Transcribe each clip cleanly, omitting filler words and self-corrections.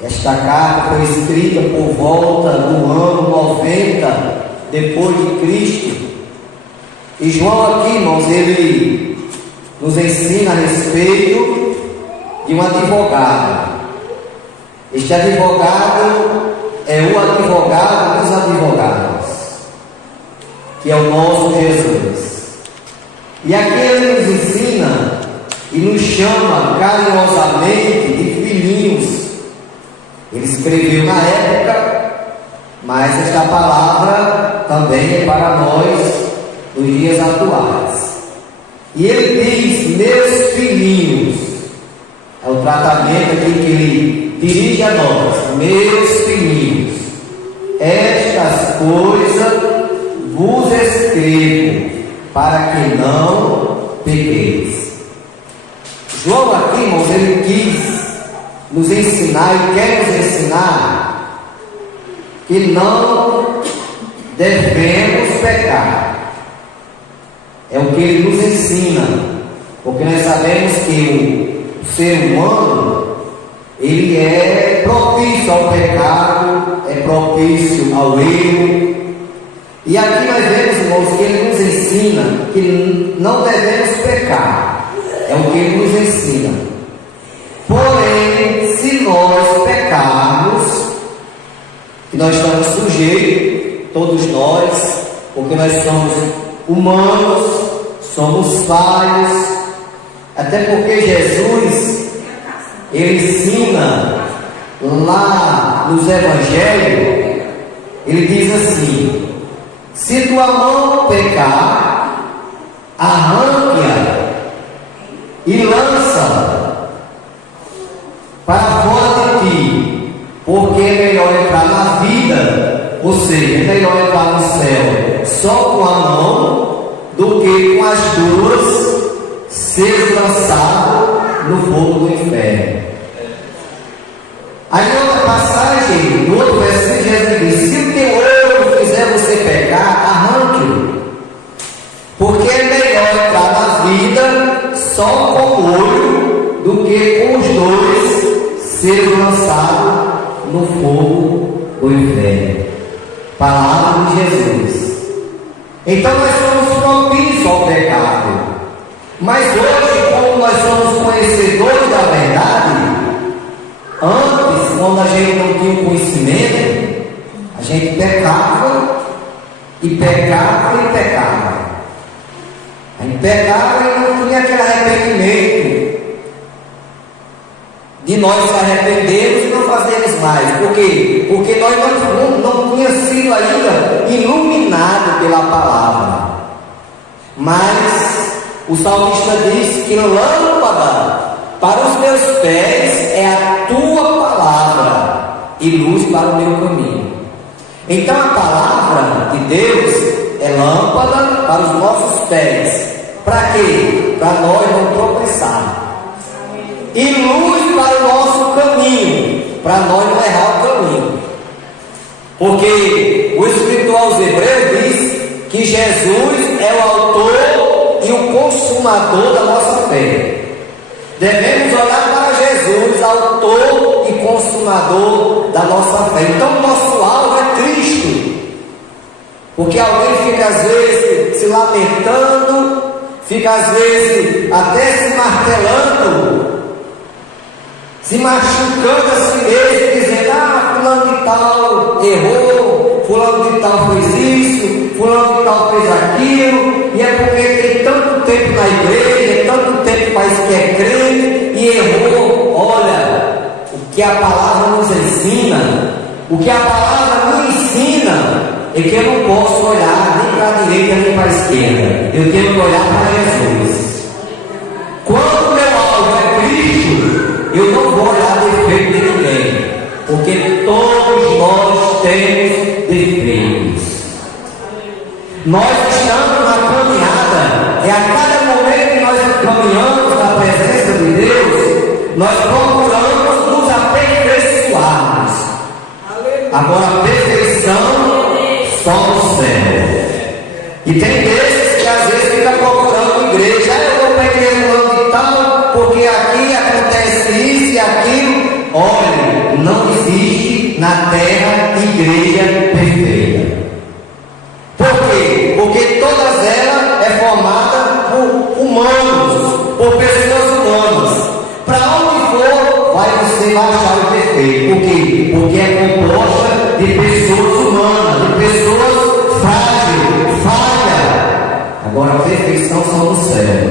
Esta carta foi escrita por volta do ano 90 depois de Cristo. E João aqui, irmãos, ele nos ensina a respeito de um advogado. Este advogado é o advogado dos advogados, que é o nosso Jesus. E aqui ele nos ensina e nos chama carinhosamente de filhinhos. Ele escreveu na época, mas esta palavra também é para nós nos dias atuais. E ele diz: meus filhinhos, é o tratamento aqui que ele dirige a nós. Meus filhinhos, estas coisas vos escrevo para que não pequeis. João aqui, irmãos, ele quis nos ensinar e quer nos ensinar que não devemos pecar. É o que ele nos ensina, porque nós sabemos que o ser humano, ele é propício ao pecado, é propício ao erro. E aqui nós vemos, irmãos, que ele nos ensina que não devemos pecar. É o que ele nos ensina. Porém, se nós pecarmos, que nós estamos sujeitos, todos nós, porque nós somos humanos, somos falhos, até porque Jesus, ele ensina lá nos evangelhos, ele diz assim: se tua mão pecar, arranque-a e lança para fora de ti, porque é melhor entrar na vida, ou seja, é melhor entrar no céu só com a mão do que com as duas ser lançado no fogo do inferno. Aí em outra passagem, no outro versículo, Jesus diz: se o teu olho fizer você pecar, arranque-o, porque é melhor entrar na vida só com o olho do que com os dois ser lançado no fogo do inferno. Palavra de Jesus. Então nós somos propícios ao pecado. Mas hoje, como nós somos conhecedores da verdade, antes, quando a gente não tinha o conhecimento, a gente pecava e pecava e pecava. A gente pecava e não tinha aquele arrependimento de nós se arrependermos e não fazermos mais. Por quê? Porque nós não tínhamos sido ainda iluminados pela palavra. Mas o salmista diz que lâmpada para os meus pés é a tua palavra e luz para o meu caminho. Então a palavra de Deus é lâmpada para os nossos pés. Para quê? Para nós não tropeçarmos. E luz para o nosso caminho, para nós não errar o caminho. Porque o escritor aos Hebreus diz que Jesus é o autor e o consumador da nossa fé. Devemos olhar para Jesus, autor e consumador da nossa fé. Então, nosso alvo é Cristo. Porque alguém fica às vezes se lamentando, fica às vezes até se martelando, se machucando a si mesmo, dizendo: ah, fulano de tal errou, fulano de tal fez isso, fulano de tal fez aquilo, e é porque tem tanto tempo na igreja, tanto tempo faz que é crente e errou. Olha, o que a palavra nos ensina, o que a palavra nos ensina é que eu não posso olhar nem para a direita nem para a esquerda, eu tenho que olhar para Jesus. Quando meu alvo é Cristo, eu não vou olhar defeito de ninguém, porque todos nós temos defeitos. Nós estamos na caminhada, e a cada momento que nós caminhamos na presença de Deus, nós procuramos nos aperfeiçoarmos. Agora, a perfeição só no céu. E tem desses que às vezes ficam procurando igreja: ah, eu vou para a igreja e tal, porque aqui acontece isso e aquilo. Olha, não existe na terra igreja perfeita. Por quê? Porque todas elas é formada por humanos, por pessoas humanas. Para onde for, você vai achar o perfeito. Por quê? Porque é composta de pessoas humanas, de pessoas frágeis, falhas. Agora a perfeição só no céu.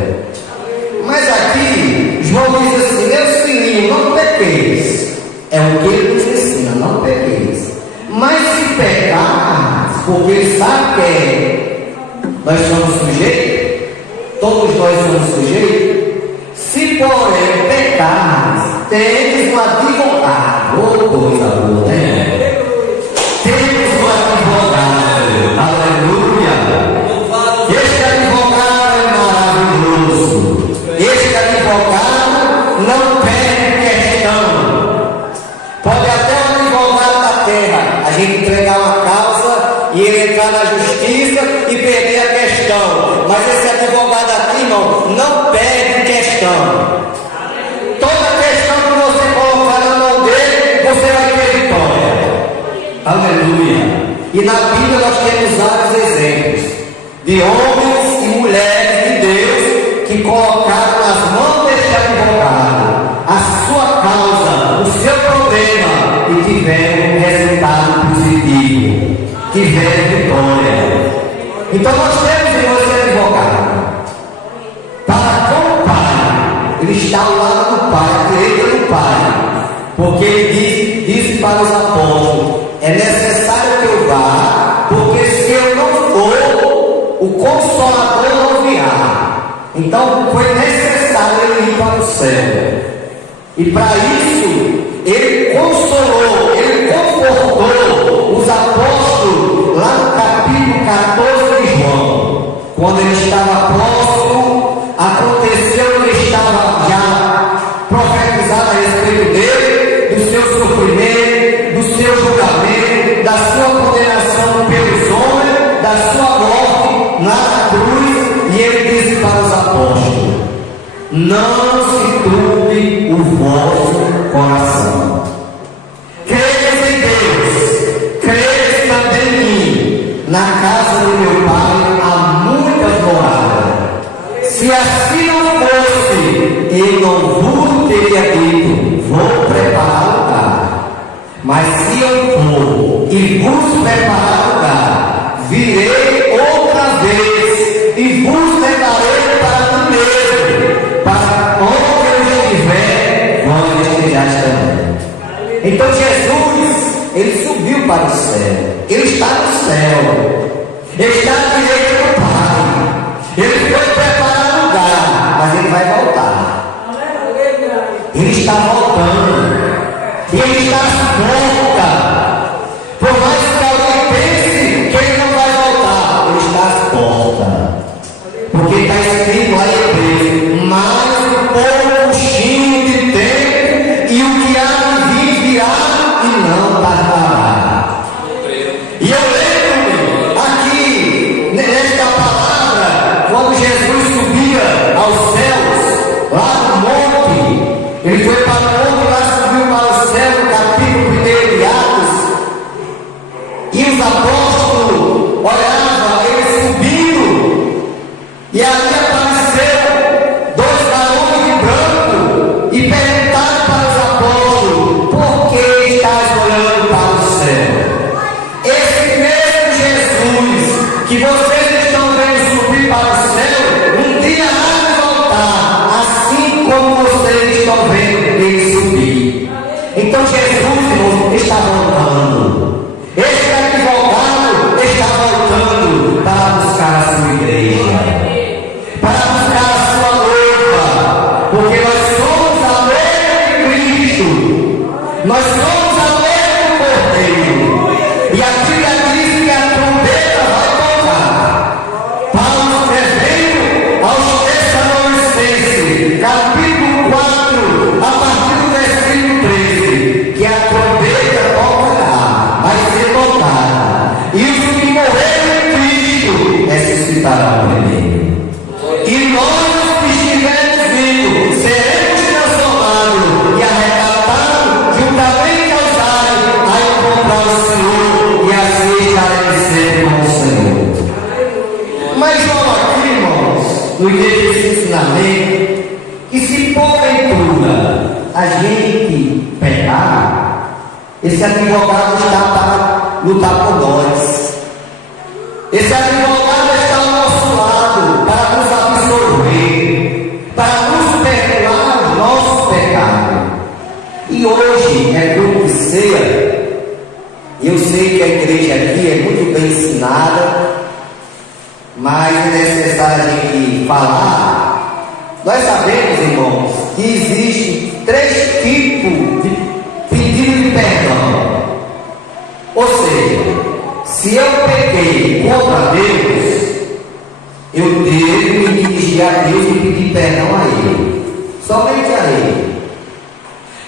Mas aqui, João diz assim: meus filhinhos, não pequeis. É o que ele nos ensina, não pequeis. Mas se pecar, porque ele sabe que nós somos sujeitos, todos nós somos sujeitos. Se porém pecarmos, temos um advogado. Oh, coisa boa, né? Temos um advogado. Aleluia. Este advogado é maravilhoso. Este advogado não perde questão. Pode até o advogado da terra a gente entregar uma causa e ele entrar na justiça e perder a questão. Mas esse advogado aqui, irmão, não perde questão. Toda questão que você colocar na mão dele, você vai ter vitória. Aleluia. E na Bíblia nós temos vários exemplos de homens e mulheres de Deus que colocaram nas mãos deste advogado a sua causa, o seu problema, e tiveram um resultado positivo, tiveram vitória. Então nós temos em você advogado para com o Pai. Ele está ao lado do Pai, à direita do Pai, porque ele disse para os apóstolos: é necessário que eu vá, porque se eu não for, o Consolador não virá. Então foi necessário ele ir para o céu. E para isso, ele consolou, ele confortou os apóstolos lá no capítulo 14 de João. Quando ele estava próximo, aconteceu que ele estava já profetizado a respeito dele, do seu sofrimento, do seu julgamento, da sua condenação pelos homens, da sua morte na cruz. E ele disse para os apóstolos: não se turbe o vosso coração. Credes em Deus, credes também em mim. Na casa do meu Pai há muitas moradas. Se assim não fosse, eu não vos teria dito: vou preparar lugar. Mas se eu for e vos preparar lugar, virei outra vez e vos levarei para mim mesmo, para onde eu estiver, vós estejas também. Então Jesus, ele subiu para o céu, ele está no céu, ele está à direita do Pai, ele foi preparar lugar, mas ele vai voltar. Ele está voltando, e ele está à porta. Por mais que alguém pense que ele não vai voltar, ele está à porta, porque está escrito lá em Hebreus: mas um pouquinho de tempo, e o que há de vir virá e não tardará. E eu lembro aqui nesta palavra, quando Jesus subia aos céus, lá no monte, ele foi para o monte, lá subiu para o céu, no capítulo 1 de Atos, e os apóstolos olhavam ele subindo, e ali apareceu dois varões de branco e perguntaram para os apóstolos: por que estás olhando para o céu? Esse mesmo Jesus que vocês estão vendo subir para o céu, um dia há de voltar, assim como vocês estão vendo ele subir. Então Jesus, irmão, está voltando. Este advogado está voltando para buscar a sua igreja, para buscar a sua noiva, porque nós somos a noiva de Cristo, nós somos a noiva do Cordeiro, e a Bíblia diz que a trombeta vai tocar. Paulo escrevendo aos Tessalonicenses, capítulo 4, a partir do versículo 13, que a trombeta tocará, vai ser tocada, e os que morreram em Cristo ressuscitarão primeiro. E nós que estivermos vivos seremos transformados e arrebatados juntamente a gente pecar, esse advogado está para lutar por nós. Esse advogado está ao nosso lado para nos absorver, para nos perdoar os nossos pecados. E hoje é grupo de ceia. Eu sei que a igreja aqui é muito bem ensinada, mas é necessário a gente falar. Nós sabemos, irmãos, que existem 3 tipos de pedido de perdão. Ou seja, se eu pequei contra Deus, eu devo me dirigir a Deus e pedir perdão a Ele, somente a Ele.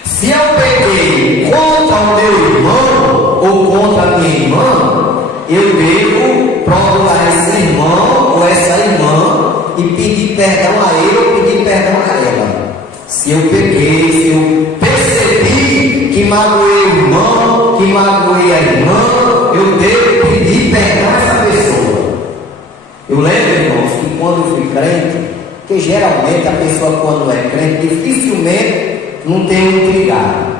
Se eu pequei contra o meu irmão ou contra a minha irmã, eu devo procurar esse irmão ou essa irmã e pedir perdão a ele ou pedir perdão a ela. Se eu pequei, se eu percebi que magoei o irmão, que magoei a irmã, eu devo pedir perdão a essa pessoa. Eu lembro, irmãos, que quando eu fui crente, que geralmente a pessoa quando é crente, dificilmente não tem um intrigado.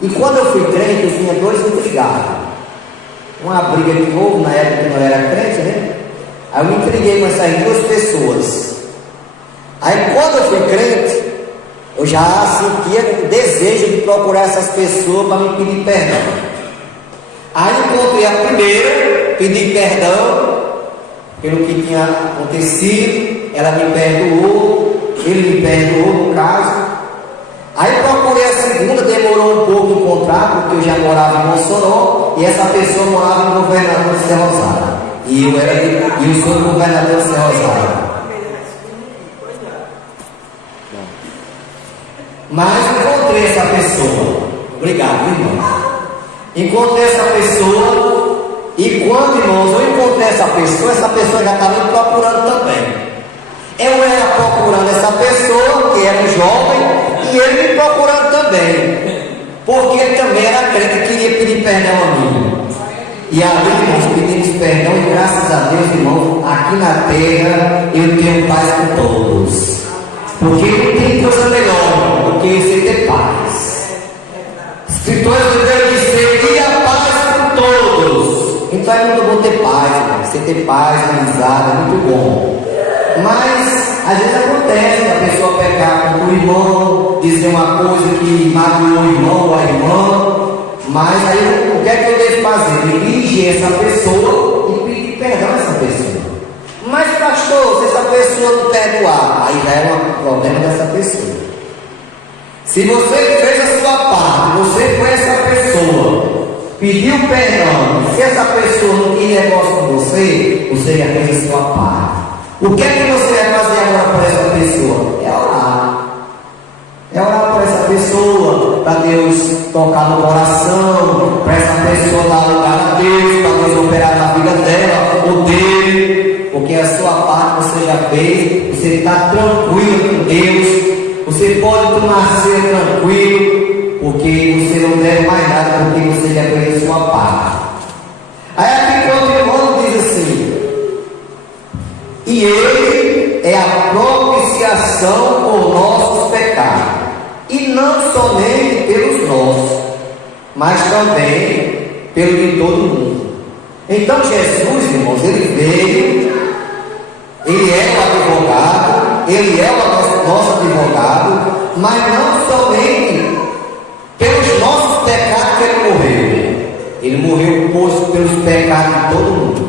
E quando eu fui crente, eu tinha 2 intrigados. Uma briga que houve na época que eu não era crente, né? Aí eu me intriguei com essas 2 pessoas. Aí quando eu fui crente, eu já sentia o desejo de procurar essas pessoas para me pedir perdão. Aí encontrei a primeira, pedi perdão pelo que tinha acontecido, ela me perdoou, ele me perdoou no caso. Aí procurei a segunda, demorou um pouco encontrar, porque eu já morava em Mossoró e essa pessoa morava no governador de Serra Rosada. E eu sou o governador de Serra Rosada. Mas encontrei essa pessoa. Obrigado, irmão. Encontrei essa pessoa e quando, irmãos, eu encontrei essa pessoa já estava me procurando também. Eu era procurando essa pessoa, que era um jovem, e ele me procurando também, porque ele também era crente e queria pedir perdão a mim. E ali, irmãos, pedimos perdão e graças a Deus, irmãos, aqui na terra eu tenho paz com todos, porque não tem coisa melhor do que você ter paz. Escritores de Deus dizem, e a paz com todos. Então é muito bom ter paz, irmão. Você ter paz, amizade, é muito bom. Mas às vezes acontece a pessoa pecar com o irmão, dizer uma coisa que magoou o irmão ou a irmã, mas aí o que é que eu devo fazer? Dirigir essa pessoa e pedir perdão a essa pessoa. Mas pastor, se essa pessoa não perdoar, aí já é um problema dessa pessoa. Se você fez a sua parte, você foi essa pessoa, pediu perdão, se essa pessoa não tem negócio com você, você já fez a sua parte. O que é que você vai fazer agora por essa pessoa? É orar. É orar por essa pessoa, para Deus tocar no coração, para essa pessoa dar lugar a Deus, para Deus operar na vida dela ou dele, porque a sua parte você já fez, você está tranquilo com Deus, você pode tomar ceia tranquilo, porque você não deve mais nada, porque você já fez a sua parte. Aí aqui quando o irmão diz assim, e ele é a propiciação por nossos pecados, e não somente pelos nossos, mas também pelo de todo mundo. Então Jesus, irmãos, ele veio, ele é o advogado, ele é o nosso advogado, mas não somente pelos nossos pecados que ele morreu pelos pecados de todo mundo.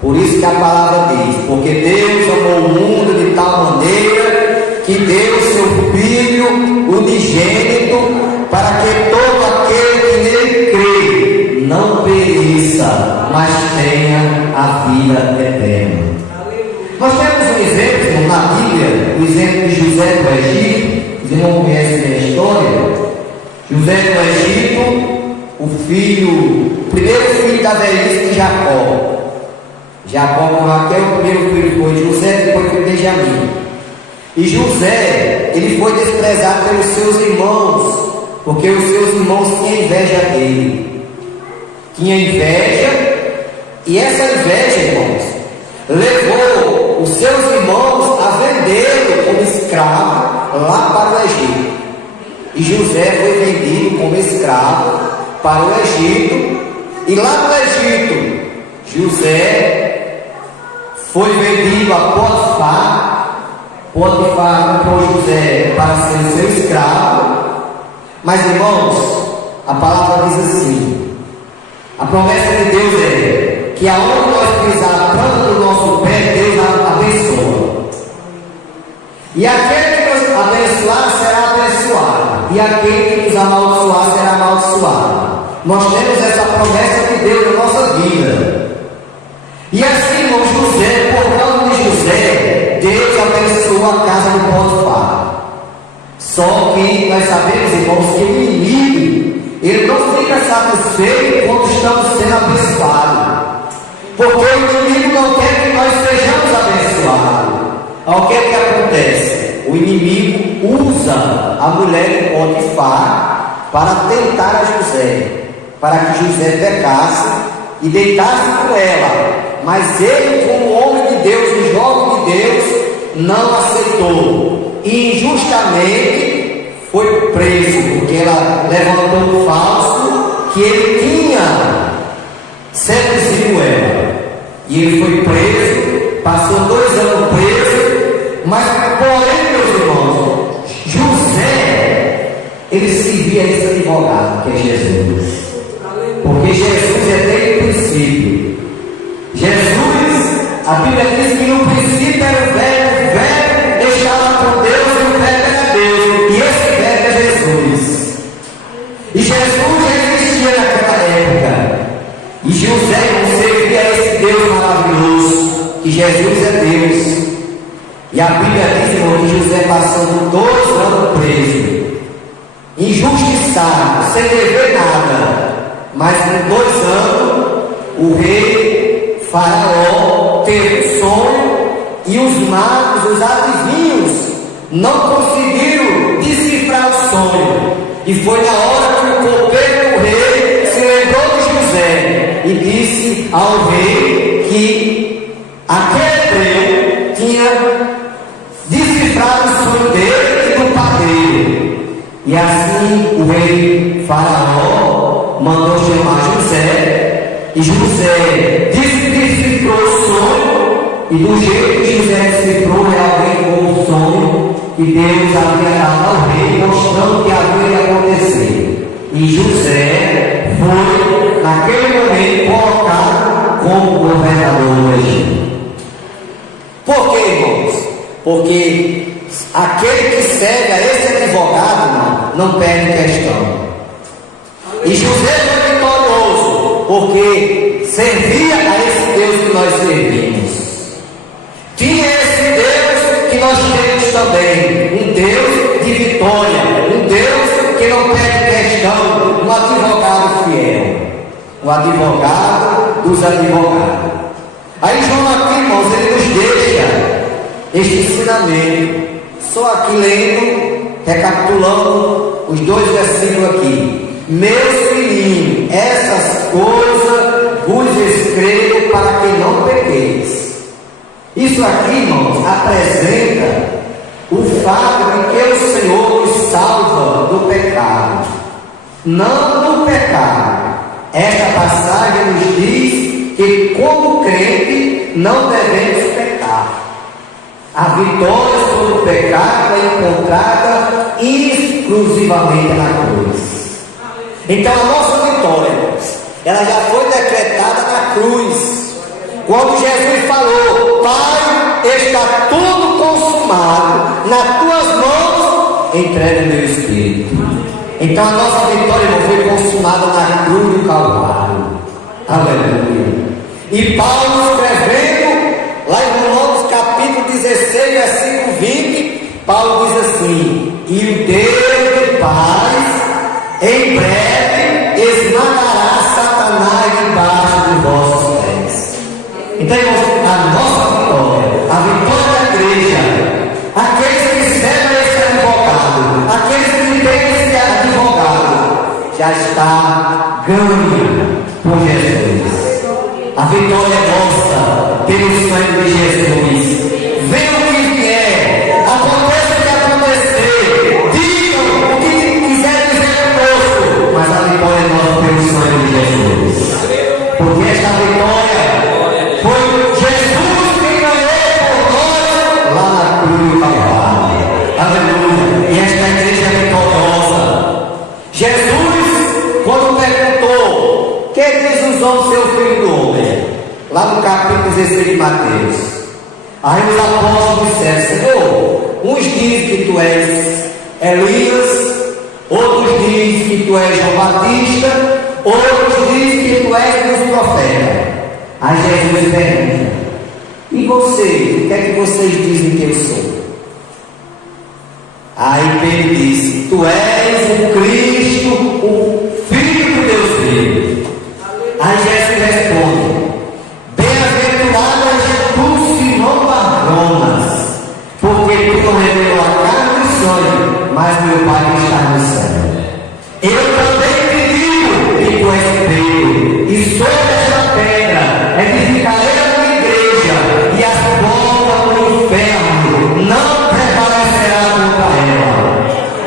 Por isso que a palavra diz, porque Deus amou o mundo de tal maneira que deu o seu Filho unigênito para que todo aquele que nele crê não pereça, mas tenha a vida eterna. Nós temos um exemplo na Bíblia, o exemplo de José do Egito. Os irmãos conhecem a história. José do Egito, o primeiro filho da velhice de Jacó. Jacó com Raquel, o primeiro filho foi José, depois foi Benjamim. E José, ele foi desprezado pelos seus irmãos, porque os seus irmãos tinham inveja dele. Tinha inveja, e essa inveja, irmãos, levou os seus irmãos a vendê-lo como escravo lá para o Egito. E José foi vendido como escravo para o Egito. E lá no Egito, José foi vendido a Potifar. Potifar comprou José para ser seu escravo. Mas, irmãos, a palavra diz assim: a promessa de Deus é que aonde nós pisar a planta do nosso pé, Deus abençoa. E aquele que nos abençoar será abençoado, e aquele que nos amaldiçoar será amaldiçoado. Nós temos essa promessa de Deus na nossa vida. E assim, irmão José, por causa de José, Deus abençoou a casa de Potifar. Só que nós sabemos, irmãos, que o inimigo, ele não fica satisfeito quando estamos sendo abençoados. Porque o inimigo não quer que nós sejamos abençoados. O que é que acontece? O inimigo usa a mulher de Potifar para tentar a José, para que José pecasse e deitasse com ela. Mas ele, como homem de Deus, um jovem de Deus, não aceitou. E injustamente foi preso, porque ela levantou um falso que ele tinha seduzido ela. E ele foi preso, passou 2 anos preso. Mas, porém, meus irmãos, José, ele servia esse advogado, que é Jesus. Porque Jesus é desde o princípio. Jesus, a Bíblia diz que no princípio era o verbo estava com Deus e o verbo era Deus. E esse verbo é Jesus. E Jesus já existia naquela época. E José não servia a esse Deus maravilhoso, que Jesus é Deus. E a Bíblia diz, irmão, que José passando 2 anos preso, injustiçado, sem dever nada. Mas com 2 anos, o rei Faraó teve um sonho e os magos, os adivinhos, não conseguiram decifrar o sonho. E foi na hora que o copeiro do rei se lembrou de José e disse ao rei que aquele hebreu tinha decifrado o sonho dele e do padeiro. E assim o rei Faraó mandou chamar José, e José decifrou o sonho, e do jeito que José decifrou realmente com o sonho que Deus havia dado ao rei, mostrando que havia de acontecer. E José foi naquele momento colocado como governador do Egito. Por quê, irmãos? Porque aquele que serve a esse advogado não perde questão. E José foi vitorioso, porque servia a esse Deus que nós servimos. Tinha esse Deus que nós temos também, um Deus de vitória, um Deus que não perde questão, um advogado fiel, um advogado dos advogados. Aí João aqui, irmãos, ele nos deixa este ensinamento, só aqui lendo, recapitulando os 2 versículos aqui. Meus filhinhos, essas coisas vos escrevo para que não pequeis. Isso aqui, irmãos, apresenta o fato de que o Senhor nos salva do pecado, não do pecado. Esta passagem nos diz que, como crente, não devemos pecar. A vitória sobre o pecado é encontrada exclusivamente na cruz. Então a nossa vitória, ela já foi decretada na cruz. Quando Jesus falou: Pai, está tudo consumado, nas tuas mãos entrega o meu espírito. Então a nossa vitória não foi consumada na cruz do Calvário. Aleluia. E Paulo escrevendo lá em Romanos capítulo 16, versículo 20, Paulo diz assim: e o Deus de paz em breve esmagará Satanás debaixo dos vossos pés. Então, a nossa vitória, a vitória da igreja, aqueles que servem esse advogado, aqueles que têm esse advogado, já está ganho por Jesus. A vitória é nossa pelo sangue de Jesus. Venha o que vier, aconteça o que acontecer, digam o que Jesus, quando perguntou: que diz os homens ser o filho do homem? Lá no capítulo 16 de Mateus. Aí os apóstolos disseram: Senhor, uns dizem que tu és Elias, outros dizem que tu és João Batista, outros dizem que tu és dos profetas. Aí Jesus pergunta: e você, o que é que vocês dizem que eu sou? Aí Pedro disse: tu és o Cristo, o Filho do Deus vivo. Aí Jesus responde: bem-aventurado és tu, Simão Barjonas, porque tu não revelou a carne e o sonho, mas meu Pai que está no céu. Eu também te digo que tu és Pedro, e sobre esta pedra edificarei a minha igreja, e as portas do inferno não prevalecerá contra ela.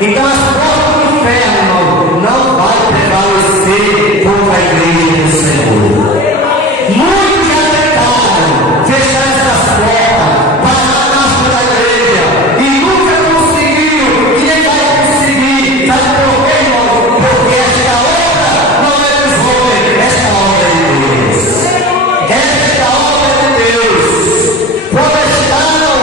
Então as portas do inferno não vai prevalecer contra a igreja do Senhor. Muitos já tentaram fechar essas portas para a casa da igreja e nunca conseguiram, e nem vai conseguir. Sabe por quê, irmão? Porque esta obra não é dos homens, esta obra é de Deus. Esta obra é de Deus. Quando estavam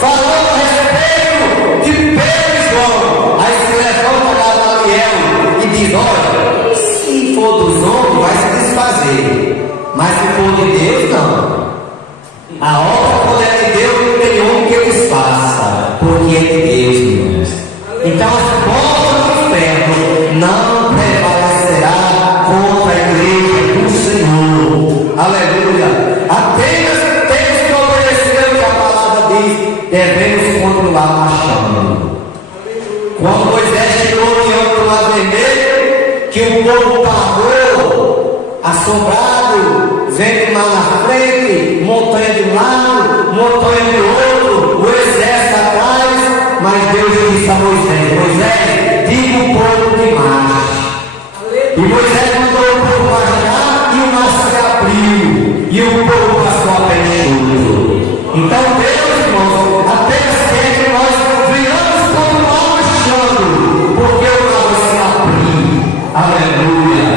falando a respeito de Pedro e João, aí se levanta Gamaliel e diz: olha, se for dos homens vai se desfazer, mas se for de Deus, não. A obra, quando é de Deus, não tem homem que desfaça, porque é de Deus, irmãos. Então as portas do inferno não prevalecerá contra a igreja do Senhor. Aleluia. Apenas temos que obedecer o que a palavra diz. Devemos continuar marchando. Quando Moisés chegou diante do Mar Vermelho, que o povo parou, assombrado, vendo lá na frente, montanha de um lado, montanha de outro, o exército atrás, mas Deus disse a Moisés: Moisés, diga o povo que marche. E Moisés mandou o povo marchar, e o mar se abriu, e o povo passou a pé enxuto. Então Deus, irmãos, apenas quer que nós venhamos continuar marchando, porque o mar vai se abrir. Aleluia.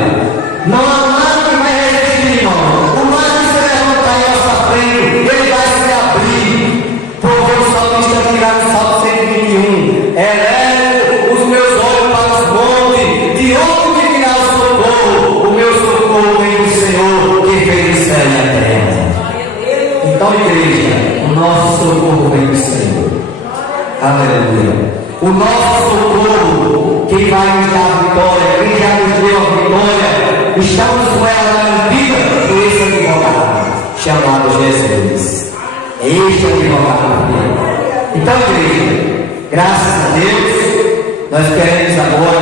Não há nada que vai resistir, irmão. O mar que se levantar em nossa frente, ele vai se abrir, porque o salmista dirá no Salmo 121: elevo os meus olhos para os montes, de onde virá o socorro? O meu socorro vem do Senhor, que fez o céu e a terra. Então, igreja, o nosso socorro vem do Senhor. Aleluia. O nosso socorro, quem vai nos dar a vitória, quem já nos deu a vitória, estamos com ela na vida por esse advogado chamado Jesus. É este advogado. Então, igreja, graças a Deus, nós queremos agora